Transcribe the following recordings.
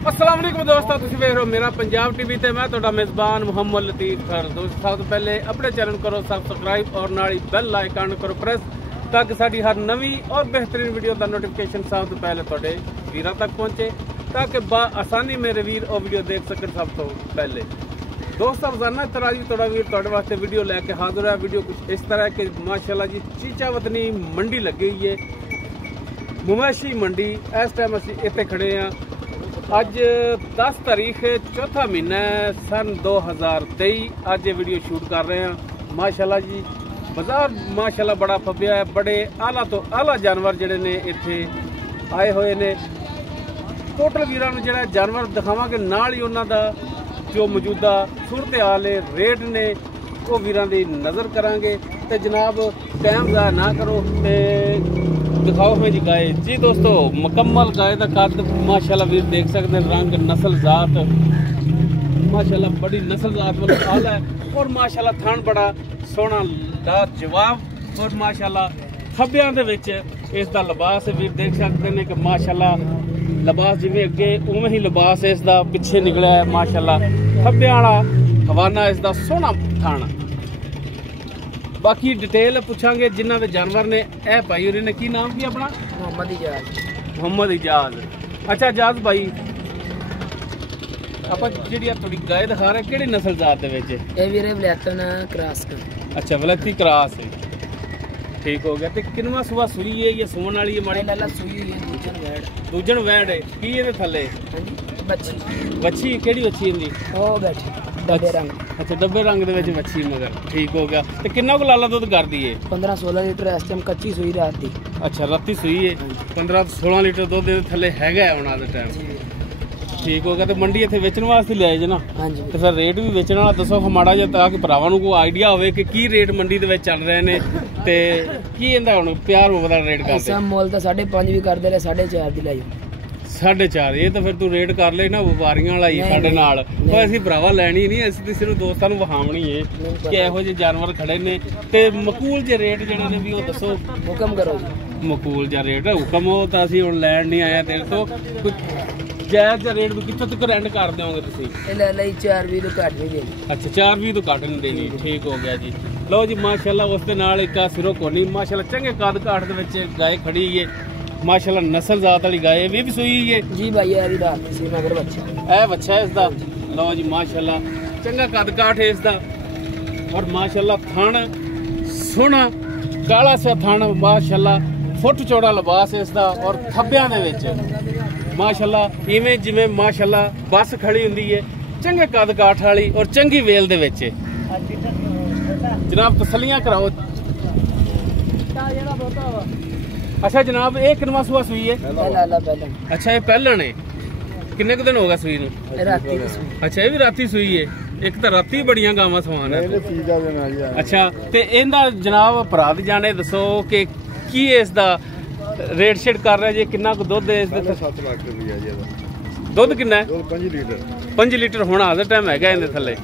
अस्सलाम वालेकुम दोस्तों, तुसीं वेख रहे हो मेरा पंजाब टीवी ते मैं तुहाडा मेज़बान मुहम्मद लतीफ खैर। दोस्तों सब तो पहले अपने चैनल करो सब्सक्राइब और नाल ही बेल आइकन करो प्रेस ताकि साडी हर नवी और बेहतरीन वीडियो का नोटिफिकेशन सब तो पहले तुहाडे वीरां तक पहुंचे ताकि आसानी मेरे वीर और वीडियो देख सकन सब तो पहले। दोस्तों रोजाना तरह जी थोड़ा वीर तुहाडे वास्ते वीडियो लैके हाजिर है। वीडियो कुछ इस तरह कि माशाल्लाह जी चीचा वतनी मंडी लगी हुई है, मवेशी मंडी। इस टाइम असीं इत्थे खड़े हैं। अज 10 तारीख चौथा महीना सन 2023। अज ये वीडियो शूट कर रहे हैं। माशाल्लाह जी बाजार माशाल्लाह बड़ा फब्बिया है। बड़े आला तो आला जानवर जिहड़े ने इत्थे आए हुए ने। टोटल वीरां नूं जिहड़ा जानवर दिखावांगे, नाल ही उन्हां दा जो मौजूदा सूरत हाल है रेट ने वो वीरां दी नज़र करांगे। ते जनाब टाइम ज़ाया ना करो ते दिखाओ हमें जी गाय। जी दोस्तों मुकम्मल गाय का कद माशाल्लाह वीर देख सकते हैं। रंग नस्ल जात माशाल्लाह बड़ी नस्ल जात वाला आला है और माशाल्लाह थान बड़ा सोहना लाजवाब। और माशाल्लाह खब्बियां दे विच इसका लिबास वीर देख सकते हैं कि माशाल्लाह लिबास जिवें अगे उवें ही लिबास इसका पिछे निकलिया है। माशाल्लाह खब्बियां वाला हवाना इसका सोहना थान। बाकी डिटेल पूछांगे जिन्हां दे जानवर ने। ए भाई होरे ने की नाम की अपना? मोहम्मद इजाज। मोहम्मद इजाज। अच्छा इजाज भाई आप जी थोड़ी गाय दिखा रहे किहड़ी नस्ल जात दे विच? ए वीरे वलैतन क्रॉस का। अच्छा वलैती क्रॉस है, ठीक हो गया। ते किनवा सुबह सुई है या सुमन वाली है? माड़ी लाला सुई हुई है दूजन वैड है की इहदे थल्ले? बच्ची बच्ची केड़ी बच्ची इहदी? ओ बैठी डब्बे रंग। अच्छा डब्बे रंग दे विच बच्ची मगर, ठीक हो गया। ते किन्ना को लाला दुध करदी है? 15-16 लीटर इस टाइम कच्ची सुई रात दी। अच्छा राती सुई है। 15-16 लीटर दुध दे थल्ले हैगा है हुण आदे टाइम, ठीक हो गया। तो मंडी इत्थे बेचण वास्ते ले आए जे ना? हां जी। तो फिर रेट भी बेचण वाला दसो माड़ा जिहा ताकि भरावां नूं कोई आइडिया होवे कि की रेट मंडी दे विच चल रहे ने ते की इहदा हुण प्यार मुहब्बत दा रेट करदे? सब मोल तो 5.5 भी करदे ले, 4.5 दी लाई। 4.5 ये तो फिर तू रेट कर ले ना व्यापारियां वाला ही साडे नाल। ਉਹ ਅਸੀਂ ਭਰਾਵਾ ਲੈਣੀ ਨਹੀਂ, ਅਸੀਂ ਤੇ ਸਿਰਫ ਦੋਸਤਾਂ ਨੂੰ ਵਹਾਵਣੀ ਏ ਕਿ ਇਹੋ ਜਿਹੇ ਜਾਨਵਰ ਖੜੇ ਨੇ। ਤੇ ਮਕੂਲ ਜੇ ਰੇਟ ਜਿਹੜੇ ਨੇ ਵੀ ਉਹ ਦੱਸੋ। ਹੁਕਮ ਕਰੋ ਜੀ। ਮਕੂਲ ਜਿਹਾ ਰੇਟ ਹੁਕਮ ਉਹ ਤਾਂ ਅਸੀਂ ਹੁਣ ਲੈਣ ਨਹੀਂ ਆਇਆ ਤੇਰੇ ਤੋਂ। ਕੋਈ ਜਾਇਜ਼ ਜਿਹਾ ਰੇਟ ਕਿੱਥੋਂ ਤੱਕ ਰੈਂਡ ਕਰ ਦਿਓਗੇ ਤੁਸੀਂ? ਇਹ ਲੈ ਲਈ 4.20 ਤੋਂ ਘੱਟ ਨਹੀਂ ਦੇਣੀ। ਅੱਛਾ 4.20 ਤੋਂ ਘੱਟ ਨਹੀਂ ਦੇਣੀ, ਠੀਕ ਹੋ ਗਿਆ ਜੀ। ਲਓ ਜੀ ਮਾਸ਼ਾਅੱਲਾ ਉਸ ਦੇ ਨਾਲ ਇੱਕ ਸਿਰੋਂ ਕੋਨੀ ਮਾਸ਼ਾਅੱਲਾ ਚੰਗੇ ਕੱਦ ਕਾਠ ਦੇ ਵਿੱਚ ਗਾय ਖੜੀ ਹੈ। माशाल्लाह नस्ल जात वाली गाय भी सुई है जी भाई। ये भी रात सी मगर बच्चा ए बच्चा है इसदा। लो जी माशाल्लाह चंगा कद काठ है इसदा और माशाल्लाह थान सोहना काला सा थान माशाल्लाह फुट चौड़ा लिबास है इसदा। और खब्बियां दे विच माशाल्लाह इवें जिवें माशाल्लाह बस खड़ी हुंदी है चंगे कद काठ वाली और चंगी वेल दे विच। जनाब तसल्लियां कराओ। अच्छा जनाब ये किनवा सुबह सुई है? अच्छा ये पहलन है। किन्ने दिन हो गया सुई नूं? अच्छा ये भी राती सुई है। एक तो राती बड़ियां गावां सवान है। अच्छा ते इहदा जनाब भरा दी जाने दसो कि की इसदा रेट शेट कर रहा जी? किन्ना को दुध है इसदा? 7 लाख रुपया जी। दुध किन्ना है? 5 लीटर। 5 लीटर होना आधे टाइम हैगा इहदे थल्ले,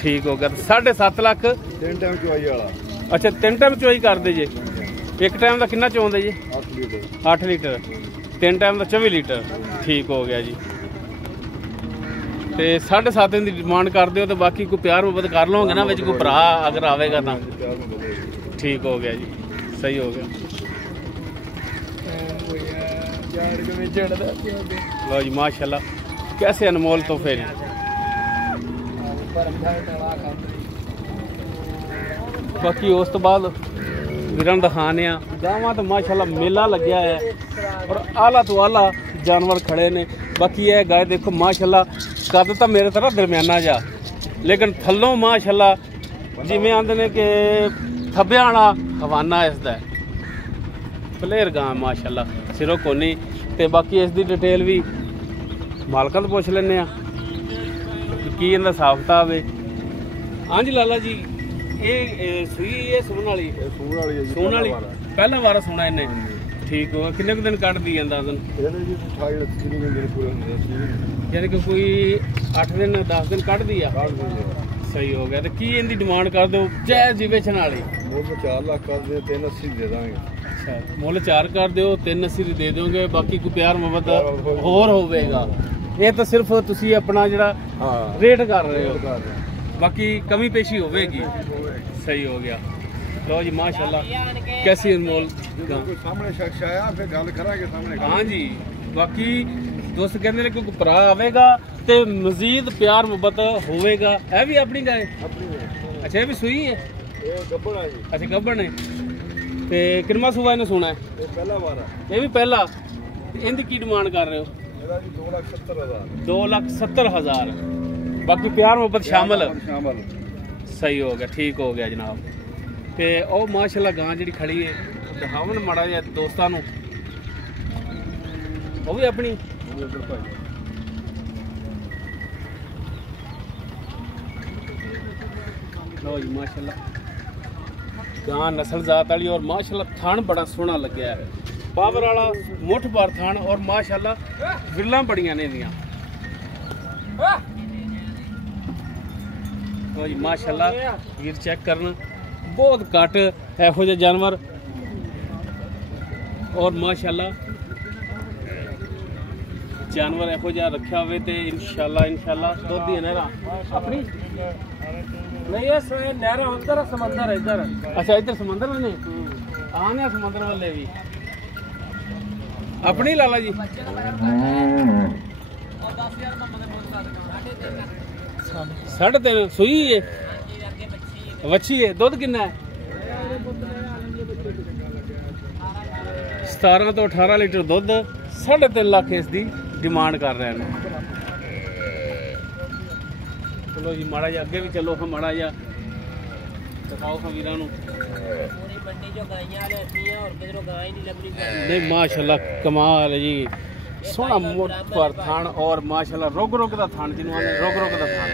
ठीक हो गया। 7.5 लाख 3 टाइम चवाई वाला। अच्छा 3 टाइम चवाई कर दे जी। एक टाइम का कितना चौंदे जी? 8 लीटर। 8 लीटर। 3 टाइम का 24 लीटर, ठीक हो गया जी। ते 7.5 की डिमांड कर दो तो बाकी कोई प्यार मुहब्बत कर लोगे ना विच कोई भरा अगर आवेगा तो, ठीक हो गया जी, सही हो गया। लो जी माशाल्लाह कैसे अनमोल तोहफे ने। बाकी उस तो बाद वीरां दिखाने गावां तो माशाल्लाह मेला लग्या है और आला तो आला जानवर खड़े ने। बाकी यह गाय देखो माशाल्लाह कद तो मेरे तरह दरम्याना जा लेकिन थल्लों माशाल्लाह जिवें आंदे ने कि थब्बियां वाला हवाना इसदा प्लेयर गां माशाल्लाह सिरों कोनी। ते बाकी इसकी डिटेल भी मालकां तो पुछ लैने की इहदा हिसाब किताब है। हाँ जी लाला जी ये सुई है सुन वाली? सुन वाली पहला वारा सुना इन्हें, ठीक हो। किन्ने दिन कट दी अंदाजन? यानी कि कोई 8 दिन 10 दिन कट दी है, सही हो गया। तो की इनकी डिमांड कर दो जय जी बेचने वाली? मुल 4 लाख कर दे 380 दे देंगे। अच्छा मुल 4 कर दो 380 दे दोगे, बाकी कोई प्यार मोहब्बत होर होगा। ਇਹ ਤਾਂ ਸਿਰਫ ਤੁਸੀਂ ਆਪਣਾ ਜਿਹੜਾ ਹਾਂ ਰੇਟ ਕਰ ਰਹੇ ਹੋ, ਕਰ ਰਹੇ बाकी कमी पेशी होगी। सही हो गया। लो जी माशाल्लाह कैसी अनमोल ਜਦੋਂ ਕੋਈ ਸਾਹਮਣੇ ਸ਼ਖਸ ਆਇਆ ਫਿਰ ਗੱਲ ਕਰਾਂਗੇ ਸਾਹਮਣੇ। हाँ जी बाकी दोस्त कहते हैं क्योंकि भरा आवेगा तो मजीद प्यार मुहब्बत होवेगा। है भी अपनी गाय? ਆਪਣੀ ਹੈ। अच्छा ये भी सूई है? ਇਹ ਗੱਬੜ ਆ ਜੀ। अच्छा गब्बन है। ते किन्ना सूआ इन्हें सुना है? ਇਹ ਪਹਿਲਾ ਵਾਰ ਆ। ये भी पहला। इनकी की डिमांड कर रहे हो? ਇਹਦਾ ਜੀ 2,70,000। 2,70,000। बाकी प्यार मुहब्बत शामिल। ਸ਼ਾਮਲ। सही हो गया, ठीक हो गया जनाब। ते ओ माशाल्लाह गां जी खड़ी है दिखावन माड़ा जिहा दोस्तां नूं। वो भी अपनी लो जी माशाल्लाह गां नस्ल जात वाली और माशाल्लाह थान बड़ा सोहना लग्या है। पावर वाला मुठ भर थान और माशाल्लाह विरलां बड़ियां ने दियां। जी माशाल्लाह वीर चेक करना बहुत घट एहो जे जानवर और माशाल्लाह जानवर एहो जिहा रखा हुए तो इंशाल्लाह दुध दी नहरा अपनी नहीं है नहरा उधर समंदर इधर। अच्छा इधर समंदर ने आने समंदर वाले भी अपनी लाला जी। साढ़े 3 सूई है वच्छी है। दुध कितना है? 17 तो 18 लीटर दुध 3.5 लाख इसकी डिमांड कर रहे हैं। चलो जी माड़ा जा अगे भी चलो हम माड़ा जा दिखाओ हम वीरां नूं। नहीं माशाल्लाह कमाल है जी सोहना मोट पर थान और माशाल्लाह रोग दा थान जिन्होंने रोग दा थान।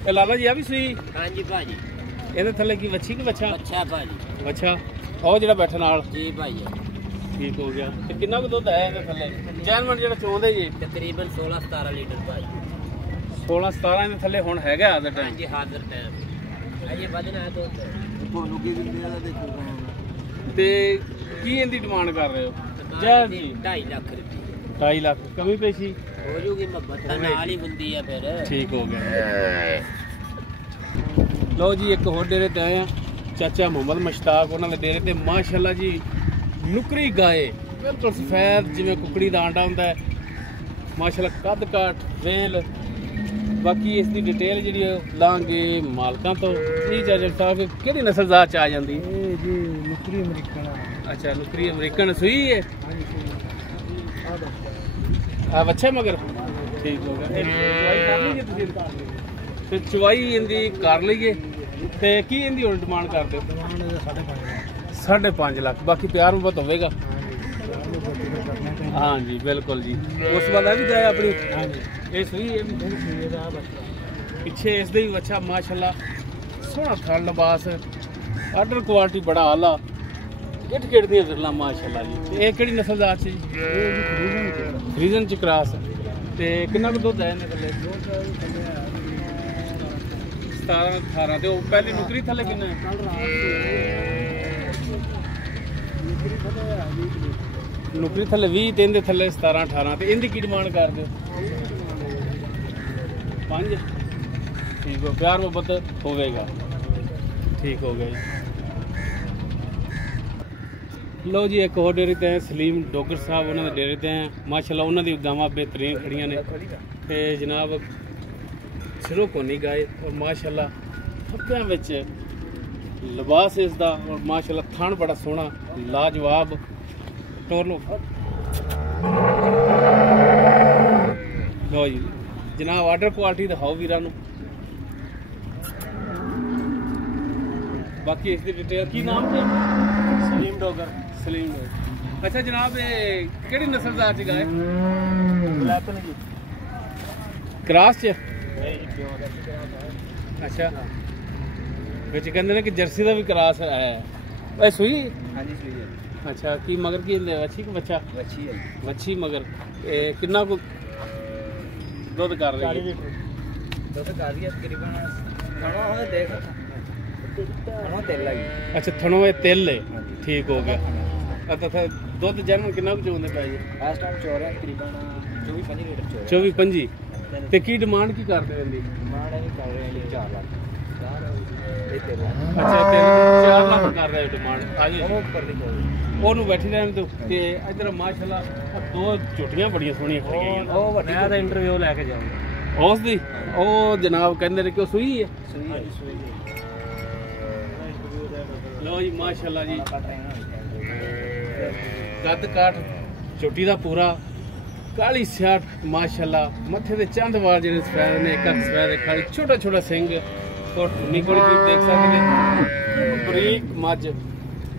ए लाला जी आ भी सुई? हाँ जी भाजी। ਇਹਦੇ ਥੱਲੇ ਕੀ ਵੱਛੀ ਕਿ ਬੱਚਾ? अच्छा भाजी। ਅੱਛਾ ਉਹ ਜਿਹੜਾ ਬੈਠਾ ਨਾਲ जी भाई। ਠੀਕ ਹੋ ਗਿਆ। ਤੇ ਕਿੰਨਾ ਕੁ ਦੁੱਧ ਹੈ ਇਹਦੇ ਥੱਲੇ ਜੈਨਵਨ ਜਿਹੜਾ ਚੋਂਦੇ ਜੀ? तकरीबन 16-17 लीटर भाजी। 16-17 ਇਹਦੇ ਥੱਲੇ ਹੁਣ ਹੈਗਾ ਆ ਦਾ हाँ ਟਾਈਮ। जी हाजिर टाइम अजे वजन है तो ਤੁਹਾਨੂੰ ਕੀ ਦਿੰਦੇ ਆ ਦੇਖੋ। ਤੇ ਕੀ ਇਹਦੀ ਡਿਮਾਂਡ ਕਰ ਰਹੇ ਹੋ? ਜੈ ਜੀ 2.5 लाख रुपये 2.5 ਲੱਖ ਕਮੀ ਪੇਸ਼ੀ हो जूगी। मोहब्बत नाल ही हुंदी है फिर। ठीक हो गया। लो जी एक होर डेरे ते आए हैं चाचा मोहम्मद मुश्ताक उन्होंने डेरे ते माशाल्लाह जी नुकरी गाय बिल्कुल सफेद जिवें कुकड़ी दा आंडा हुंदा है माशाल्लाह कद काठ वेल। बाकी इसकी डिटेल जी लांगे मालकां तो जी चाचा साहब किहड़ी नस्ल जात च आ जांदी? जी नुकरी अमरीकन। अच्छा नुकरी अमरीकन सूई है। अच्छा मगर ठीक हो गया। चवाई कर लीजिए तुसीं ते चवाई इहदी कर लईए ते की इहदी हुण डिमांड करदे हो? 5.5 लाख। बाकी प्यार मुहब्बत होवेगा। हाँ जी बिल्कुल जी। उस बाद भी जाए अपनी ये सूई है पिछे इसदे भी अच्छा माशाल्लाह सोहना थन लिबास आर्डर क्वालिटी बड़ा आला गिट गिट दी विरला माशाल्लाह जी। ये केड़ी नस्ल दा जी? रीजन च क्रॉस ते कितना कुछ दुध है इहदे थल्ले? 17-18 ते ओ पहली नुकरी थल्ले किन्ना नुकरी थल्ले 20 ते इहदे थल्ले 17-18 ते इहदी की डिमांड कर दे? 5 ठीक हो। प्यार मुहब्बत होवेगा। ठीक हो गया जी। लो जी एक और डेरे ते हैं सलीम डोगर साहब उन्होंने डेरे ते हैं माशाल्लाह उन्होंने गावां बेहतरीन खड़ियां ने ते जनाब सिरों कोनी गाय और माशाल्लाह थप्पियां विच लिबास इसदा और माशाल्लाह थान बड़ा सोहना लाजवाब। टोर लो लो जी जनाब आर्डर क्वालिटी दिखाओ वीरां नूं। बाकी इसकी डिटेल की नाम है? सलीम डोगर। सलीम डोगर। अच्छा जनाब ये केड़ी नस्ल दा च गाय? ब्लैकन की क्रॉस च? अच्छा बिच कहंदे ने कि जर्सी दा भी क्रॉस है। ए सूई? हाँ जी सुई है। अच्छा की मगर की वच्छी कि बच्चा? वच्छी है। वच्छी मगर कितना को दुध कर रही है? दुध कर रही है तकरीबन खाना हो देख खाना तेल लगी। अच्छा थनों ये तेल है। ठीक हो गया। अच्छा ਦੁੱਧ ਜਨਮ ਕਿੰਨਾ ਕੁ ਚੋਂਦੇ ਪਏ ਜੀ? ਇਸ ਟਾਈਮ ਚੋ ਰਿਹਾ ਤਕਰੀਬਨ 24-25 ਲੀਟਰ ਚੋ ਰਿਹਾ। 24-25 ਤੇ ਕੀ ਡਿਮਾਂਡ ਕੀ ਕਰਦੇ ਰਹਿੰਦੀ? ਡਿਮਾਂਡ ਇਹ ਕਰ ਰਹੇ ਜੀ 4 ਲੱਖ। ਇਹ ਤੇ ਅੱਛਾ 4 ਲੱਖ ਕਰ ਰਹੇ ਡਿਮਾਂਡ। ਆਜੋ ਉਹ ਉੱਪਰ ਦੀ ਕੋਈ ਉਹਨੂੰ ਬੈਠੀ ਰਹਿਣ ਦਿਓ। ਤੇ ਇਧਰ ਮਾਸ਼ਾਅੱਲਾ ਦੋ ਝੋਟੀਆਂ ਬੜੀਆਂ ਸੋਹਣੀਆਂ ਖੜੀਆਂ ਹੋਈਆਂ। ਉਹ ਵੱਡੀ ਦਾ ਇੰਟਰਵਿਊ ਲੈ ਕੇ ਜਾਊਂਗਾ ਉਸ ਦੀ ਉਹ ਜਨਾਬ ਕਹਿੰਦੇ ਨੇ ਕਿ ਉਹ ਸੂਈ ਹੈ। ਸੂਈ ਹੈ ਜੀ ਸੂਈ ਲਓ ਜੀ ਮਾਸ਼ਾਅੱਲਾ ਜੀ ਕੱਦ ਕਾਠ ਝੋਟੀ ਦਾ ਪੂਰਾ ਕਾਲੀ ਸਿਆਟ ਮਾਸ਼ਾਅੱਲਾ ਮੱਥੇ ਦੇ ਚੰਦ ਵਾਲ ਜਿਹੜੇ ਸਫੈਦ ਨੇ ਇੱਕ ਅੱਖ ਸਫੈਦ ਖਾਲੀ ਛੋਟਾ ਛੋਟਾ ਸਿੰਘ ਔਰ ਨਿਕਲ ਵੀ ਦੇਖ ਸਕਦੇ ਬਰੀਕ ਮੱਝ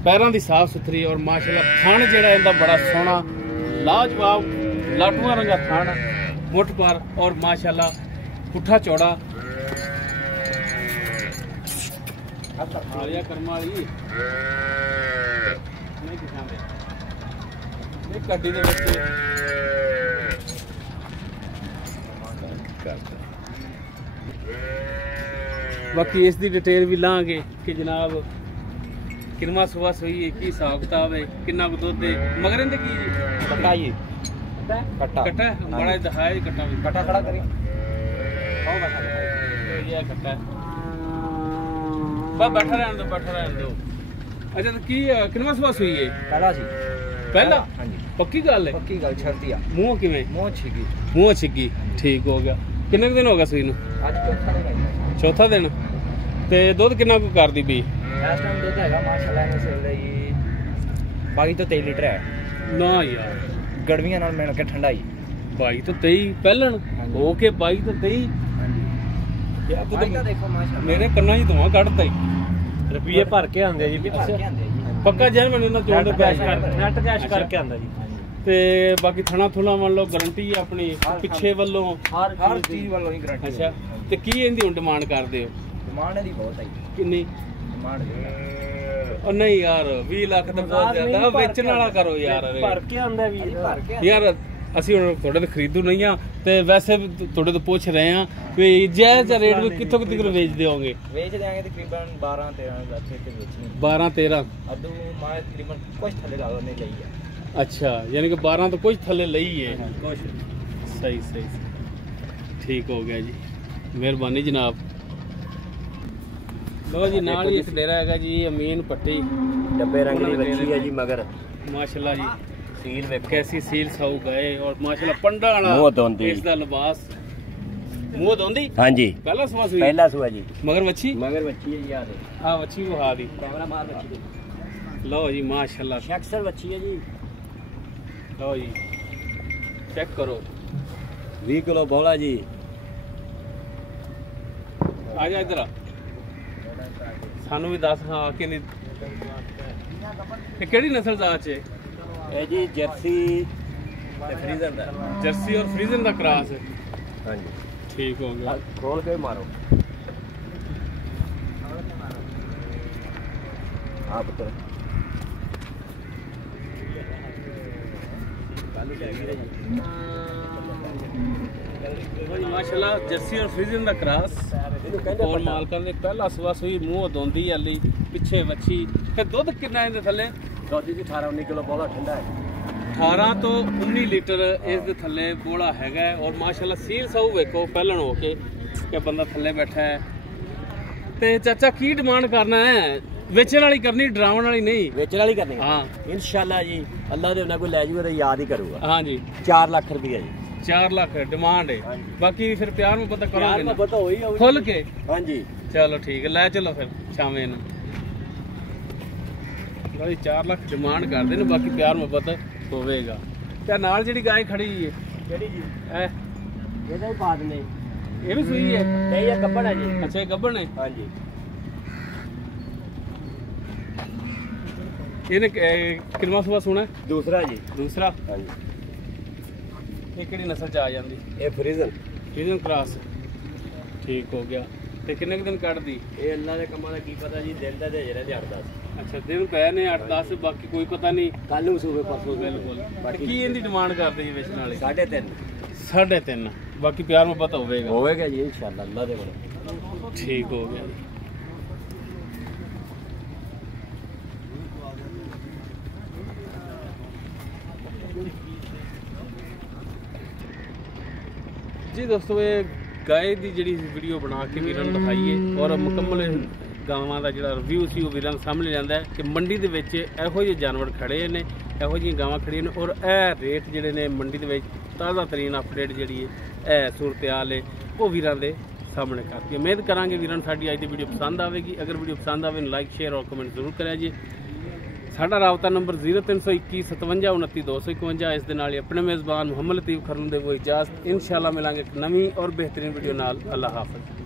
ਪੈਰਾਂ ਦੀ ਸਾਫ ਸੁਥਰੀ ਔਰ ਮਾਸ਼ਾਅੱਲਾ ਥਣ ਜਿਹੜਾ ਇਹਦਾ ਬੜਾ ਸੋਹਣਾ ਲਾਜਵਾਬ ਲਾਟੂਆਂ ਰੰਗਾ ਥਣ ਮੁੱਠ ਪਰ ਔਰ ਮਾਸ਼ਾਅੱਲਾ ਪੁੱਠਾ ਚੌੜਾ ਆਲਿਆ ਕਰਮਾ ਵਾਲੀ ਨਹੀਂ ਦਿਖਾਉਂਦੇ ਇਹ ਗੱਡੀ ਦੇ ਵਿੱਚ ਬਾਕੀ ਇਸ ਦੀ ਡਿਟੇਲ ਵੀ ਲਾਂਗੇ ਕਿ ਜਨਾਬ ਕਿੰਨਾ ਸੁਬਾ ਸੋਈ ਹੈ ਕੀ ਹਿਸਾਬ ਕਿਤਾਬ ਹੈ ਕਿੰਨਾ ਕੁ ਦੁੱਧ ਹੈ ਮਗਰ ਇਹਦੇ ਕੀ ਜੀ ਕੱਟਾ ਜੀ ਕੱਟਾ ਕੱਟਾ ਬੜਾ ਦਿਖਾਇਆ ਜੀ ਕੱਟਾ ਵੀ ਕੱਟਾ ਖੜਾ ਕਰੀ ਆਓ ਬੈਠਾ ਇਹ ਕੱਟਾ ਬੈਠਾ ਰਹਿਣ ਦੋ ਅੱਛਾ ਤਾਂ ਕੀ ਕਿੰਨਾ ਸੁਬਾ ਸੋਈ ਹੈ ਪਹਿਲਾ ਸੀ ਪਹਿਲਾ ਹਾਂਜੀ ਪੱਕੀ ਗੱਲ ਹੈ ਪੱਕੀ ਗੱਲ ਛੱਡਤੀ ਆ ਮੂੰਹ ਕਿਵੇਂ ਮੂੰਹ ਛਿੱਗੀ ਮੂੰਹ ਛਿੱਗੀ ਠੀਕ ਹੋ ਗਿਆ ਕਿੰਨੇ ਕੁ ਦਿਨ ਹੋ ਗਿਆ ਸੂਈ ਨੂੰ ਅੱਜ ਚੌਥਾ ਦਿਨ ਹੈ ਚੌਥਾ ਦਿਨ ਤੇ ਦੁੱਧ ਕਿੰਨਾ ਕੁ ਕਰਦੀ ਪਈ ਇਸ ਟਾਈਮ ਦੁੱਧ ਹੈਗਾ ਮਾਸ਼ਾਅੱਲਾ ਇਹਨੇ ਸੇਲ ਜੀ 22 ਤੋਂ 23 ਲੀਟਰ ਹੈ ਨਾ ਯਾਰ ਗੜਵੀਆਂ ਨਾਲ ਮਿਲ ਕੇ ਠੰਡਾਈ 22 ਤੋਂ 23 ਪਹਿਲਣ ਹੋ ਕੇ 22 ਤੋਂ 23 ਹਾਂਜੀ ਯਾਰ ਤੂੰ ਤਾਂ ਦੇਖੋ ਮਾਸ਼ਾਅੱਲਾ ਮੇਰੇ ਕੰਨਾਂ 'ਚ ਧੂਆਂ ਕੱਢਦਾ ਹੀ ਰੁਪਏ ਭਰ ਕੇ ਆਉਂਦੇ ਜੀ ਭਰ ਕੇ ਆਂਦੇ ਜੀ ਪੱਕਾ ਜਨ ਮੈਨੂੰ ਇਹਨਾਂ ਚੋਂ ਦੇ ਪੈਸੇ ਨੈਟ ਕੈਸ਼ ਕਰਕੇ ਆਉਂਦਾ ਜੀ ਤੇ ਬਾਕੀ ਥਣਾ ਥੁਣਾ ਮੰਨ ਲਓ ਗਾਰੰਟੀ ਆਪਣੀ ਪਿੱਛੇ ਵੱਲੋਂ ਹਰ ਚੀਜ਼ ਵੱਲੋਂ ਹੀ ਗਾਰੰਟੀ ਅੱਛਾ ਤੇ ਕੀ ਇਹਦੀ ਹੁਣ ਡਿਮਾਂਡ ਕਰਦੇ ਹੋ ਡਿਮਾਂਡ ਇਹਦੀ ਬਹੁਤ ਹੈ ਕਿੰਨੀ ਡਿਮਾਂਡ ਉਹ ਨਹੀਂ ਯਾਰ 20 ਲੱਖ ਤਾਂ ਬਹੁਤ ਜ਼ਿਆਦਾ ਵੇਚਣ ਵਾਲਾ ਕਰੋ ਯਾਰ ਭਰ ਕੇ ਆਉਂਦਾ ਵੀ ਭਰ ਕੇ ਯਾਰ ਅਸੀਂ ਹੁਣ ਤੁਹਾਡੇ ਤੋਂ ਖਰੀਦੂ ਨਹੀਂ ਆ ਤੇ ਵੈਸੇ ਵੀ ਤੁਹਾਡੇ ਤੋਂ ਪੁੱਛ ਰਹੇ ਆ ਵੀ ਜਾਇਜ਼ ਰੇਟ ਵੀ ਕਿੱਥੋਂ ਕਿੱਥੇ ਵੇਚ ਦਿਓਗੇ ਵੇਚ ਦੇਾਂਗੇ ਤਕਰੀਬਨ 12-13 ਲੱਖ ਤੇ ਵੇਚਣੀ 12-13 ਅਦੂ ਮੈਂ ਤਕਰੀਬਨ ਕੁਝ ਥੱਲੇ ਲਾ ਉਹਨੇ ਲਈ ਆ ਅੱਛਾ ਯਾਨੀ ਕਿ 12 ਤੋਂ ਕੁਝ ਥੱਲੇ ਲਈ ਹੈ ਸਹੀ ਠੀਕ ਹੋ ਗਿਆ ਜੀ ਮਿਹਰਬਾਨੀ ਜਨਾਬ ਲੋ ਜੀ ਨਾਲ ਹੀ ਇਸ ਡੇਰਾ ਹੈਗਾ ਜੀ ਅਮੀਨ ਪੱਟੀ ਡੱਬੇ ਰੰਗ ਦੀ ਬੱਚੀ ਹੈ ਜੀ ਮਗਰ ਮਾਸ਼ਾਅੱਲਾ ਜੀ ਸੀਲ ਵੇਖੋ कैसी सील साऊ गए और माशाल्लाह पंडा वाला मुंह धोंदी इस दा लिबास मुंह धोंदी हाँ जी पहला सवा सुई पहला सुआ जी मगर मच्छी मगर बच्ची है यार हां मच्छी वो हां दी कैमरा मार बच्ची लो जी माशाल्लाह अक्सर बच्ची है जी लो जी चेक करो 20 किलो बोला जी आ जा इधर सानू भी दस हां कि नहीं केड़ी नस्ल दा च ਇਹ ਜੀ ਜਰਸੀ ਤੇ ਫਰੀਜ਼ਰ ਦਾ जर्सी और फ्रीजन दा क्रॉस हाँ जी ठीक हो गया खोल के मारो आप तो माशाल्लाह जर्सी और फ्रीजन ਦਾ ਕ੍ਰਾਸ ਕੋਲ ਮਾਲਕਾਂ ਦੇ ਪਹਿਲਾ ਸਵਾ ਸੂਈ ਮੂੰਹ ਧੋਂਦੀ ਵਾਲੀ ਪਿੱਛੇ ਵੱਛੀ ਤੇ ਦੁੱਧ ਕਿੰਨਾ ਇਹਦੇ ਥੱਲੇ चौथी जी 18-19 किलो बोला ठंडा है 18 ਤੋਂ 19 ਲੀਟਰ ਇਸ ਦੇ ਥੱਲੇ ਬੋਲਾ ਹੈਗਾ ਔਰ ਮਾਸ਼ਾਅੱਲਾ ਸੀਲ ਸਾਊ ਵੇਖੋ ਪਹਿਲਣ ਹੋ ਕੇ ਕਿ ਬੰਦਾ ਥੱਲੇ ਬੈਠਾ ਹੈ ਤੇ ਚਾਚਾ ਕੀ ਡਿਮਾਂਡ ਕਰਨਾ ਹੈ ਵੇਚਣ ਵਾਲੀ ਕਰਨੀ ਡਰਾਉਣ ਵਾਲੀ ਨਹੀਂ बेचने वाली करनी है हाँ इंशाल्लाह जी अल्लाह दे कोई ले जूगा तो याद ही करूंगा हाँ जी 4 लाख रुपया जी 4 ਲੱਖ ਡਿਮਾਂਡ ਹੈ ਹਾਂਜੀ। ਬਾਕੀ ਫਿਰ ਪਿਆਰ ਨੂੰ ਪਤਾ यार ਕਰਾਂਗੇ मैं ਨਾ पता हो ही होगी। ਖੁੱਲ ਕੇ हाँ जी ਚਲੋ ਠੀਕ ਹੈ ਲੈ ਚਲੋ ਫਿਰ ਸ਼ਾਮੇ ਨੂੰ ਲਓ 4 ਲੱਖ ਡਿਮਾਂਡ ਕਰਦੇ ਨੇ ਬਾਕੀ ਪਿਆਰ ਮੁਹੱਬਤ ਹੋਵੇਗਾ ਤੇ ਨਾਲ ਜਿਹੜੀ ਗਾय ਖੜੀ ਹੈ केड़ी जी ਐ ਇਹਦਾ ਹੀ ਬਾਤ ਨੇ ਇਹ ਵੀ ਸੂਈ ਹੈ नहीं ये कपड़ है जी ਅੱਛਾ ਇਹ ਗੱਭਣ ਹੈ हाँ जी ਇਹਨੇ ਕਿੰਨਾ ਸੂਆ ਸੁਣਾ दूसरा जी ਦੂਸਰਾ हाँ जी ਇਹ ਕਿਹੜੀ ਨਸਲ ਚ ਆ ਜਾਂਦੀ ये फ्रीजन ਫਰੀਜ਼ਨ ਕ੍ਰਾਸ ਠੀਕ ਹੋ ਗਿਆ ਤੇ ਕਿੰਨੇ ਕੁ ਦਿਨ ਕੱਢਦੀ ये अल्लाह के कमाल की पता जी दिल दा दे जरा 8-10 ਅੱਛਾ ਦਿਨ ਪਏ ਨੇ 8-10 ਬਾਕੀ ਕੋਈ ਪਤਾ ਨਹੀਂ कल नूं सूबे परसों ਬਿਲਕੁਲ ਕੀ ਇਹਦੀ ਡਿਮਾਂਡ ਕਰਦੇ ਜੀ ਵੇਚਣ ਵਾਲੇ 3.5 3.5 ਬਾਕੀ ਪਿਆਰ ਮੁਹੱਬਤ ਹੋਵੇਗਾ होएगा जी इंशाल्लाह अल्लाह दे बड़े ਠੀਕ ਹੋ ਗਿਆ ਜੀ ਜੀ ਦੋਸਤੋ ਇਹ ਗਾਏ ਦੀ ਜਿਹੜੀ ਵੀਡੀਓ ਬਣਾ ਕੇ ਵੀਰਾਂ ਨੂੰ ਦਿਖਾਈਏ ਔਰ ਮੁਕੰਮਲ ਗਾਵਾਂ ਦਾ ਜਿਹੜਾ ਰਿਵਿਊ ਸੀ ਉਹ ਵੀਰਾਂ ਸਾਹਮਣੇ ਲਿਆਂਦਾ ਹੈ ਕਿ ਮੰਡੀ ਦੇ ਵਿੱਚ ਇਹੋ ਜਿਹੇ ਜਾਨਵਰ ਖੜੇ ਨੇ, ਇਹੋ ਜਿਹੀਆਂ ਗਾਵਾਂ ਖੜੀਆਂ ਨੇ ਔਰ ਇਹ ਰੇਟ ਜਿਹੜੇ ਨੇ ਮੰਡੀ ਦੇ ਵਿੱਚ ਤਾਜ਼ਾ ਤਰੀਨ ਅਪਡੇਟ ਜਿਹੜੀ ਹੈ ਇਹ ਸੂਰਤ-ਏ-ਹਾਲ ਹੈ ਉਹ ਵੀਰਾਂ ਦੇ ਸਾਹਮਣੇ ਕਰਤੀ। ਉਮੀਦ ਕਰਾਂਗੇ ਵੀਰਾਂ ਨੂੰ ਸਾਡੀ ਅੱਜ ਦੀ ਵੀਡੀਓ ਪਸੰਦ ਆਵੇਗੀ। ਅਗਰ ਵੀਡੀਓ ਪਸੰਦ ਆਵੇ ਲਾਈਕ ਸ਼ੇਅਰ ਔਰ ਕਮੈਂਟ ਜ਼ਰੂਰ ਕਰਿਆ ਜੀ। ਸਾਡਾ ਰਾਬਤਾ ਨੰਬਰ 0321 57 29 251। ਇਸ ਦੇ ਨਾਲ ਹੀ ਆਪਣੇ ਮੇਜ਼ਬਾਨ ਮੁਹੰਮਦ ਲਤੀਫ ਖਰਮ ਦੇ ਉਹ ਇਜਾਜ਼ਤ। ਇੰਸ਼ਾਅੱਲਾ ਮਿਲਾਂਗੇ ਇੱਕ ਨਵੀਂ ਔਰ ਬਿਹਤਰੀਨ ਵੀਡੀਓ ਨਾਲ। ਅੱਲਾਹ ਹਾਫਿਜ਼।